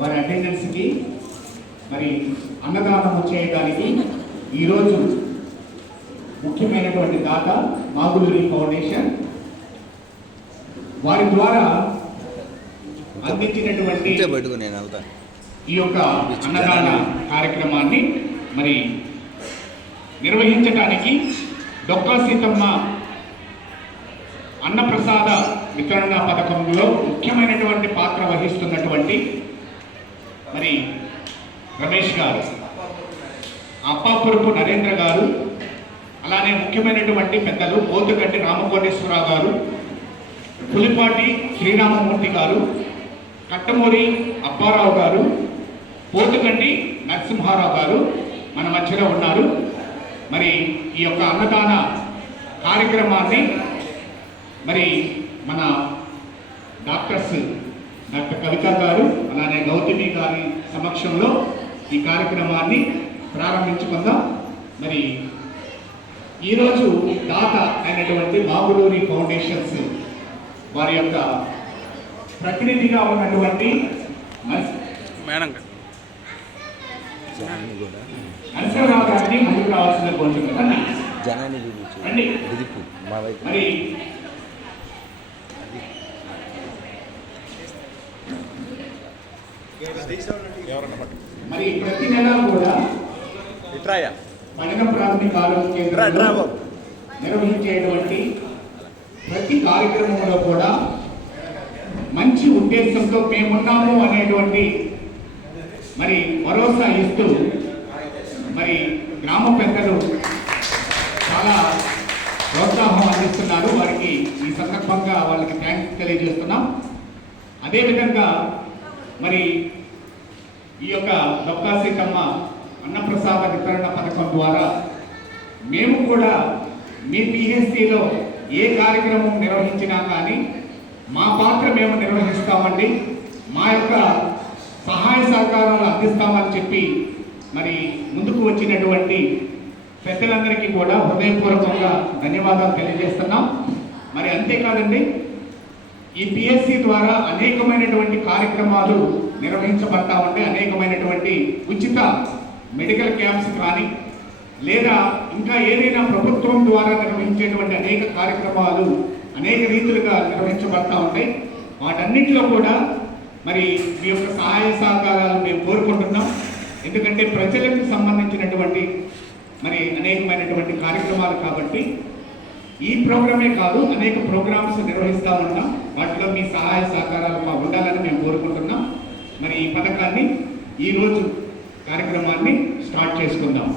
వారి అటెండెన్స్కి మరి అన్నదానము చేయడానికి ఈరోజు ముఖ్యమైనటువంటి దాత మాగులూరి ఫౌండేషన్ వారి ద్వారా అందించినటువంటి ఈ యొక్క అన్నదాన కార్యక్రమాన్ని మరి నిర్వహించడానికి డొక్కా సీతమ్మ అన్నప్రసాద వితరణ పథకంలో ముఖ్యమైనటువంటి పాత్ర వహిస్తున్నటువంటి మరి రమేష్ గారు, అప్పాపురపు నరేంద్ర గారు, అలానే ముఖ్యమైనటువంటి పెద్దలు పోతుగంటి రామకోటేశ్వరరావు గారు, పులిపాటి శ్రీరామమూర్తి గారు, కట్టమూరి అప్పారావు గారు, పోతుగంటి నరసింహారావు గారు మన మధ్యలో ఉన్నారు. మరి ఈ యొక్క అన్నదాన కార్యక్రమాన్ని మరి మన డాక్టర్ కవిత గారు అలానే గౌతమి గారి సమక్షంలో ఈ కార్యక్రమాన్ని ప్రారంభించుకుందాం. మరి ఈరోజు దాత అయినటువంటి మాగులూరి ఫౌండేషన్స్ వారి యొక్క ప్రతినిధిగా ఉన్నటువంటి నరసింహరావు గారిని ముందుకు రావాల్సిన కోరుతున్నాను. మరి ప్రతి నెల కూడా పట్టణ ప్రాథమిక ఆరోగ్య కేంద్రంలో నిర్వహించేటువంటి ప్రతి కార్యక్రమంలో కూడా మంచి ఉద్దేశంతో మేమున్నాము అనేటువంటి మరి భరోసా ఇస్తూ మరి గ్రామ పెద్దలు చాలా ప్రోత్సాహం అందిస్తున్నారు. వారికి ఈ సందర్భంగా వాళ్ళకి థ్యాంక్స్ తెలియజేస్తున్నాం. అదేవిధంగా మరి ఈ యొక్క డొక్కా సీతమ్మ అన్నప్రసాద వితరణ పథకం ద్వారా మేము కూడా మీ పిహెచ్సిలో ఏ కార్యక్రమం నిర్వహించినా కానీ మా పాత్ర మేము నిర్వహిస్తామండి, మా యొక్క సహాయ సహకారాలు అందిస్తామని చెప్పి మరి ముందుకు వచ్చినటువంటి పెద్దలందరికీ కూడా హృదయపూర్వకంగా ధన్యవాదాలు తెలియజేస్తున్నాం. మరి అంతేకాదండి, ఈ పిఎస్సి ద్వారా అనేకమైనటువంటి కార్యక్రమాలు నిర్వహించబడతా ఉంటే అనేకమైనటువంటి ఉచిత మెడికల్ క్యాంప్స్ కానీ లేదా ఇంకా ఏదైనా ప్రభుత్వం ద్వారా నిర్వహించేటువంటి అనేక కార్యక్రమాలు అనేక రీతులుగా నిర్వహించబడతా ఉంటాయి. వాటన్నిటిలో కూడా మరి మీ యొక్క సహాయ సహకారాలు మేము కోరుకుంటున్నాం. ఎందుకంటే ప్రజలకు సంబంధించినటువంటి మరి అనేకమైనటువంటి కార్యక్రమాలు కాబట్టి ఈ ప్రోగ్రామే కాదు అనేక ప్రోగ్రామ్స్ నిర్వహిస్తూ ఉంటాం. వాటిలో మీ సహాయ సహకారాలు మాకు ఉండాలని మేము కోరుకుంటున్నాం. మరి ఈ పథకాన్ని ఈరోజు కార్యక్రమాన్ని స్టార్ట్ చేసుకుందాం.